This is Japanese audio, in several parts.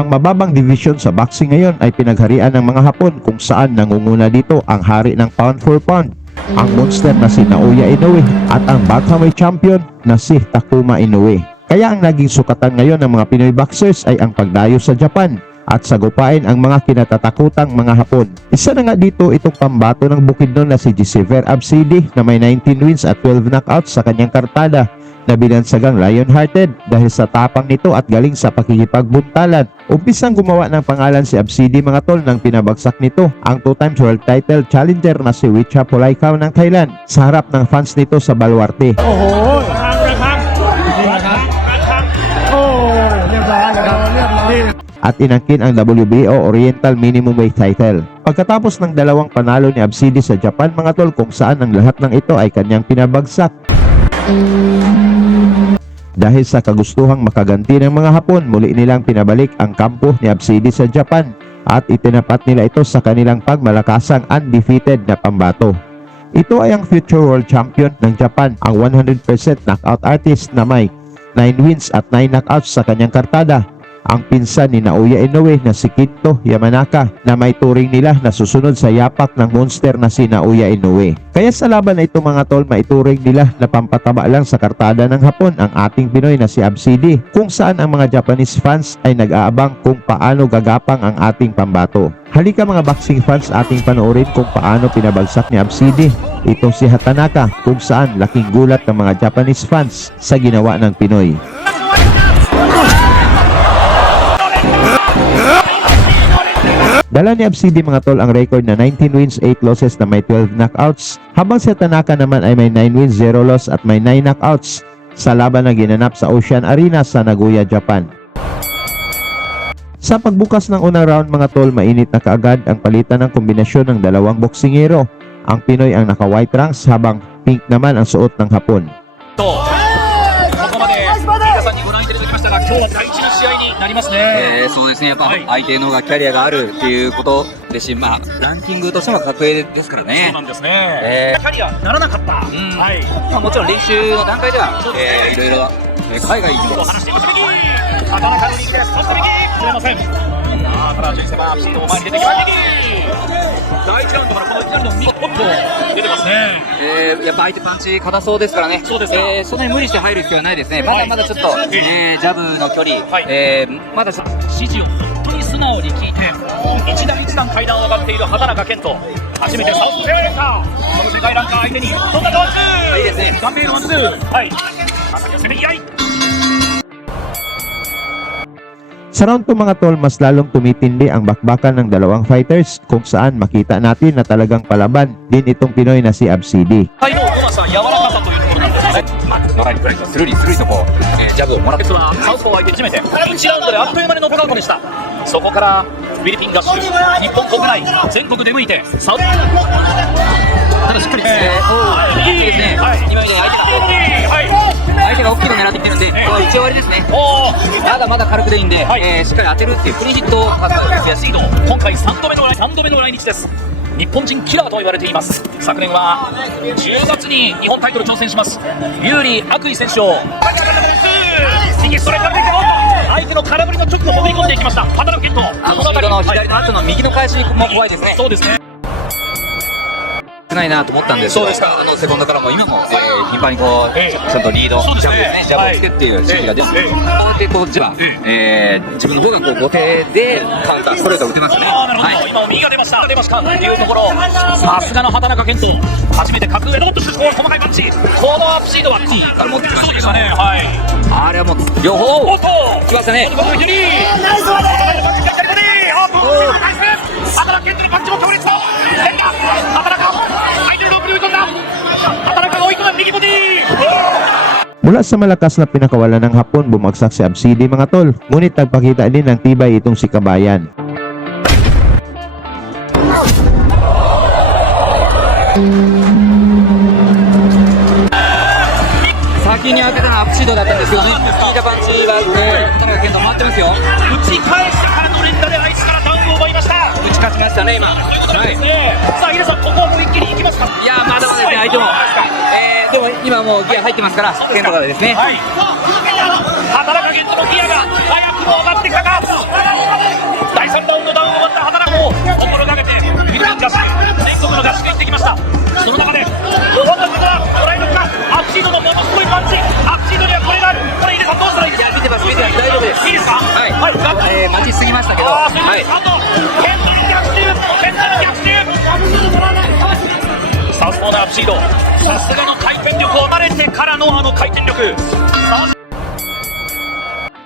Ang mababang division sa boxing ngayon ay pinagharian ng mga Hapon kung saan nangunguna dito ang hari ng pound for pound, ang monster na si Naoya Inoue at ang bantamweight champion na si Takuma Inoue. Kaya ang naging sukatan ngayon ng mga Pinoy boxers ay ang pagdayo sa Japan at sagupain ang mga kinatatakutang mga Hapon. Isa na nga dito itong pambato ng Bukidnon na si Gissever Absidi na may 19 wins at 12 knockouts sa kanyang kartada na binansagang Lion-Hearted dahil sa tapang nito at galing sa pakikipagbuntalan. Umpisang gumawa ng pangalan si Absidi mga tol nang pinabagsak nito ang 2 times world title challenger na si Wicha Polaikaw ng Thailand sa harap ng fans nito sa Baluarte. At inangkin ang WBO Oriental Minimum Weight title. Pagkatapos ng dalawang panalo ni Absidi sa Japan mga tol kung saan ang lahat ng ito ay kanyang pinabagsak. Dahil sa kagustuhang makaganti ng mga Hapon, muli nilang pinabalik ang kampo ni Absidi sa Japan at itinapat nila ito sa kanilang pagmalakasang undefeated na pambato. Ito ay ang future world champion ng Japan, ang 100% knockout artist na may 9 wins at 9 knockouts sa kanyang kartada. Ang pinsan ni Naoya Inoue na si Kinto Yamanaka na may turing nila na susunod sa yapak ng monster na si Naoya Inoue. Kaya sa laban na ito mga tol, maituring nila na pampataba lang sa kartada ng Hapon ang ating Pinoy na si Absidi, kung saan ang mga Japanese fans ay nag-aabang kung paano gagapang ang ating pambato. Halika mga boxing fans, ating panoorin kung paano pinabagsak ni Absidi itong si Hatanaka, kung saan laking gulat ng mga Japanese fans sa ginawa ng Pinoy. Dala ni Absidi mga tol ang record na 19 wins, 8 losses na may 12 knockouts, habang si Tanaka naman ay may 9 wins, 0 loss at may 9 knockouts sa laban na ginanap sa Ocean Arena sa Nagoya, Japan. Sa pagbukas ng unang round mga tol, mainit na kaagad ang palitan ng kombinasyon ng dalawang boksingero. Ang Pinoy ang naka-white ranks habang pink naman ang suot ng Hapon. そうですね、やっぱ相手の方がキャリアがあるっていうことですし、まあ、ランキングとしては格上ですからね。そうなんですね。キャリアならなかった。はい。まあ、もちろん練習の段階では、いろいろ海外にも話しています。右。なかなかの人気です。そして右。触れません。ああ、ただジェイソンがシートを前に出てきます。右。第1ラウンドからこのいきなりの右ポップ出てますね。やっぱ相手パンチ硬そうですからね。そうですね。そんなに無理して入る必要はないですね。まだまだちょっと、ジャブの距離、まだ指示を本当に素直に聞いて、一段一段階段を上がっている畑中健人。初めてサウスフェアレンター。その世界ランカー相手にどんなワンツー。いいですね。ガンペールワンツー。はい。朝日攻めぎ合い。 Sa round 2 mga tol, mas lalong tumitindi ang bakbakan ng dalawang fighters, kung saan makita natin na talagang palaban din itong Pinoy na si Absidi. はい、もうトマスは柔らかさというところなんですね。ドライブプレイとスルリとこう、ジャブをもらってはサウスポー相手初めて1ラウンドであっという間にノックアウトでした。そこからフィリピン合衆、日本国内、全国出向いてサウス。ただしっかりいいですね。今みたいに相手が大きいの狙ってきてるんで、これ打ち終わりですね。まだまだ軽くでいいんで、しっかり当てるっていうクリーンヒットを勝つ。今回3度目の来日です。日本人キラーと言われています。昨年は10月に日本タイトル挑戦します有利悪意選手を右ストレートで相手の空振りの直後飛び込んでいきました。畑中健人、後ろの左の後の右の返しも怖いですね。そうですね。 少ないなと思ったんですけど、セコンドからも今も頻繁にこうちゃんとリード、ジャブですね、ジャブをつけっていう指示が出て、こうやってこうじゃあ自分の方がこう後手でカウンターストレートを打てますね。今右が出ました。出ましたというところ、さすがの畑中健人、初めて格上の細かいパンチ、このアップシードは持ってきましたね。はい。あれはもう両方きましたね。畑中健人のパンチも強烈だ。Mula sa malakas na pinakawalan ng Hapon, bumagsak si Absidi mga tol, ngunit nagpakita din ng tibay itong si Kabayan. 先に当てたのはアップシードだったんですけどね。効いたパンチが田中健人回ってますよ。打ち返してからの連打で相手からダウンを奪いました。打ち勝ちましたね今。さあ、ヒデさん、ここは思いっきりいきますか。いやまだまだですね相手も。でも今もうギア入ってますから健人からですね。はい。働かゲットのギアが早くも上がってきたか。第3ラウンドダウンを奪った働くも心がけてフィリピン合宿、全国の合宿に行ってきました。その中で5本のことはもらえるのか。アップシードのものすごいパンチ、アップシードにはこれがある。これ入れたらどうしたらいいですか。見てます、見てます。大丈夫です。いいですか。はいはい、待ちすぎましたけど。ああ、そうはいいうことです。あとケントに逆襲、ケントに逆襲。サウスポーのアップシード、さすがの回転力を生まれてからのあの回転力。さあ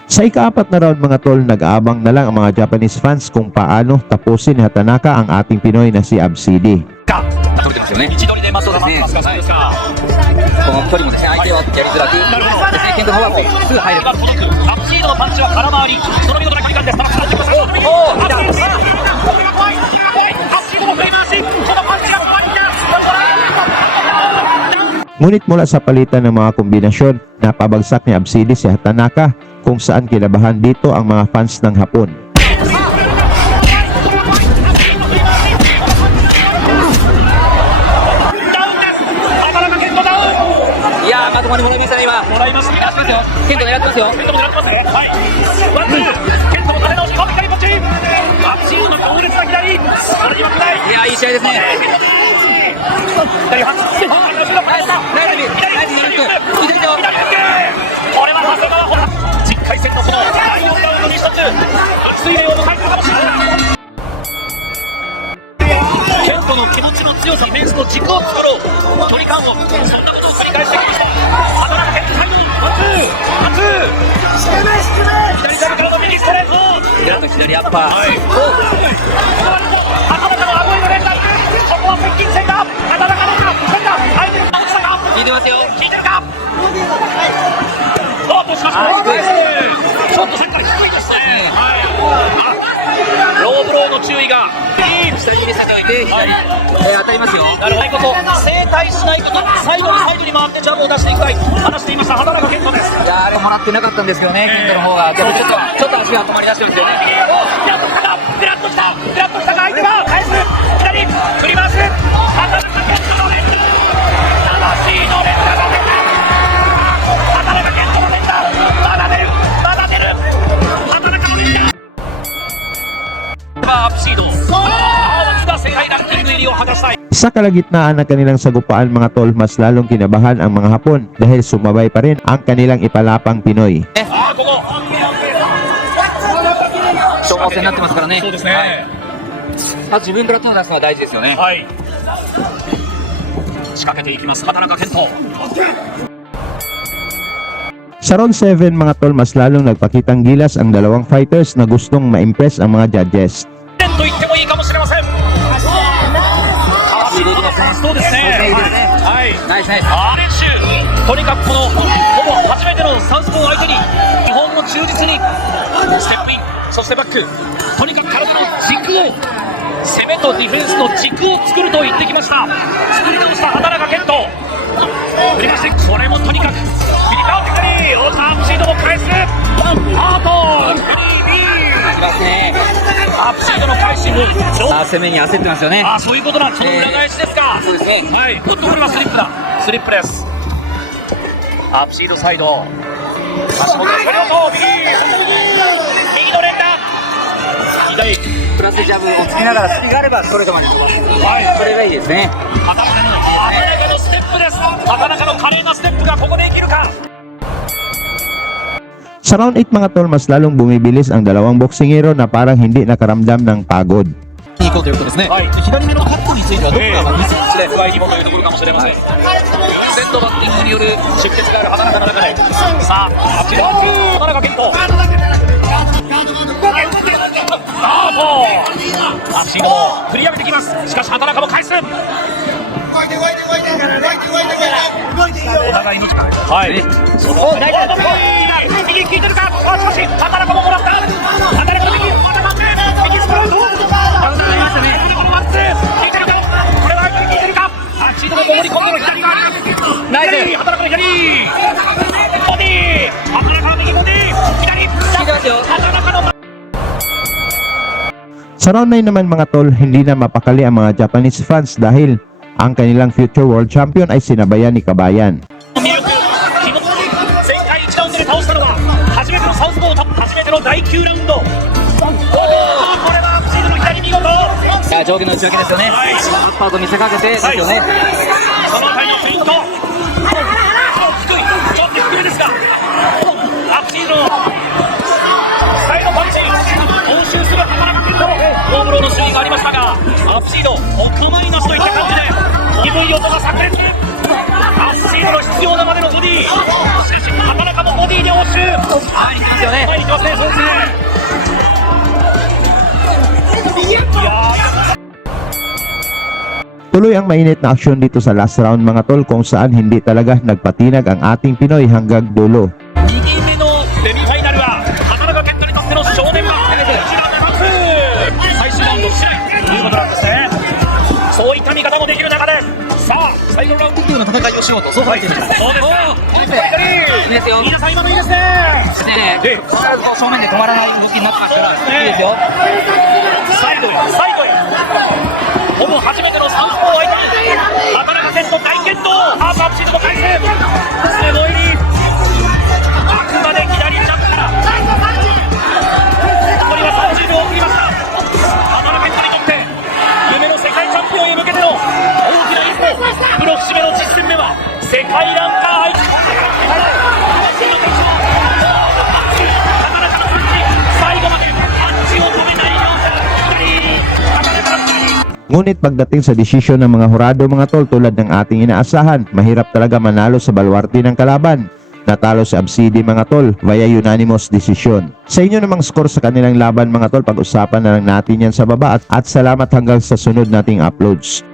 Sa ika-4 na round mga tol, nag-aabang na lang ang mga Japanese fans kung paano tapusin ni Hatanaka ang ating Pinoy na si Absidi. か取れてますよね。位置取りでマットが回ってますが、そうですか。この距離もですね、相手はやりづらく、なるほど。ですね、ケントの方はもうすぐ入る。が届く。アップシードのパンチは空回り。その見事な距離感です。アップシードってきました。おーアップシード。これが怖い。アップシードの振り回し。このパンチが怖いんだ。 Ngunit mula sa palitan ng mga kombinasyon, napabagsak ni Absidi si Hatanaka kung saan kinabahan dito ang mga fans ng Hapon. いやー、まともにもらいましたね、今。もらいます。出しますよ。ケント狙ってますよ。ケントも狙ってますね。はい。ワンツー。ケントも立て直し。左パンチ。アップシードの強烈な左。これにはない。いやー、いい試合ですね。左半身。これは長谷川ほら。10回戦のこの第4ラウンドに一つ熱い例を迎えてるかもしれない。ケントの気持ちの強さ、フェンスの軸を作ろう。距離感を、そんなことを繰り返してきました。渡辺健太ワンツー、ワンツー。左からからの右ストレート。左アッパー。はい。畑中の顎への連打。ここは接近戦だ。畑中の連打。相手の大きさが。聞いてますよ。聞いてるか。どうとしました。ちょっとさっきから低いですね。はい。ローブローの注意が。下に入れ下げて、左。当たりますよ。なるほど。正対しないこと。サイドに回ってジャブを出していきたい。話していました畑中健人です。いやー、あれもらってなかったんですけどね、ケントの方が。でもちょっと足が止まり出してますよね。ピラッときた。ピラッときたが相手が返す。左振り回す。畑中健人の連打。魂の連打が出た。畑中健人の連打。まだ出る。まだ出る。畑中の連打。アップシード。世界ランキング入りを果たしたい。Sa kalagitnaan ng kanilang sagupaan mga tol, mas lalong kinabahan ang mga Hapon dahil sumabay pa rin ang kanilang ipalapang Pinoy. ここ。消耗戦になってますからね。そうですね。はい。まず自分から手を出すのは大事ですよね。はい。仕掛けていきます畑中健人。 Sa round 7 mga tol, mas lalong nagpakitang gilas ang dalawang fighters na gustong ma-impress ang mga judges. と言ってもいいかもしれません。そうですね。はい。ナイスナイス。練習。とにかくこのほぼ初めてのサウスポー相手に日本の忠実にステップイン、そしてバック。とにかく体の軸を攻めとディフェンスの軸を作ると言ってきました。作り直した畑中健人。振りまして、これもとにかく切り替わってくり、オーターアップシードも返す。アート。いますね。アップシードの返しに攻めに焦ってますよね。あ、そういうことだ。その裏返しですか。そうですね。はい。おっと、これはスリップだ。スリップです。アップシードサイド。足元の距離を右の連打。左。プラスジャブをつけながら隙があればストレートまで。はい。それがいいですね。畑中のステップです。畑中の華麗なステップがここで生きるか。 Sa round 8 mga tol, mas lalong bumibilis ang dalawang boksingero na parang hindi nakaramdam ng pagod. いいこということですね。はい。左目のカットについてはどこが2センチで具合にもというところかもしれません。セットバッティングによる出血がある畑中の中で。さあ、アップシード。畑中健人。アート。アップシードも振り上げてきます。しかし畑中も返す。お互いの力。はい。右効いてるか。あ、しかし畑中ももらった。畑中の右。まだ待って。右スプラウト。ワンツー。ワンツー。効いてるか。これは相手に効いてるか。アッシードが潜り込んでの左側。ナイス。畑中の左。ボディ。畑中の右ボディ。左。畑中の。 Sa round 9 naman mga tol, hindi na mapakali ang mga Japanese fans dahil ang kanilang future world champion ay sinabayan ni Kabayan. 前回1ラウンドで倒したのは初めての第9ラウンド。これはアップシードの左見事。いや、上下の打ち分けですよね。アッパーと見せかけてですよね。その辺りのフェイント。低い、ちょっと低めですが、アップシードのサイドパンチ、応酬する働くローブローのシーンがありましたが、アップシード、お構いなしといった感じで、鈍い音が炸裂。アップシードの必要なまでのボディ、しかし畑中もボディで応酬。はい、いいですよね。はい、いきますね、そうですね。いやー、 Tuloy ang mainit na aksyon dito sa last round mga tol, kung saan hindi talaga nagpatinag ang ating Pinoy hanggang dulo. 右目のセミファイナルは畑中健人にとっての正念場。一番の最終ラウンド試合ということなんですね。そういった見方もできる中で、さあ最後のラウンドの戦いをしようと、そう入ってるんです。そうですか。いいですよ。皆さん今のいいですね。ねえ、必ずこう正面で止まらない動きになってますから、いいですよ。サイドへサイドへ。ほぼ初めてのサウスポー相手に畑中選手の大健闘。ハーフアップシードの回戦。すごいリード。あくまで左ジャンプから。残りは30秒を切りました。畑中健人にとって夢の世界チャンピオンへ向けての大きな一歩。プロ節目の実戦目は世界ランカー相手。畑中のパンチ、最後までパンチを止めない両者。畑中の2人。 Ngunit pagdating sa desisyon ng mga hurado mga tol, tulad ng ating inaasahan, mahirap talaga manalo sa balwarte ng kalaban. Natalo si Absidi mga tol via unanimous decision. Sa inyo namang score sa kanilang laban mga tol, pag-usapan na lang natin yan sa baba at salamat hanggang sa sunod nating uploads.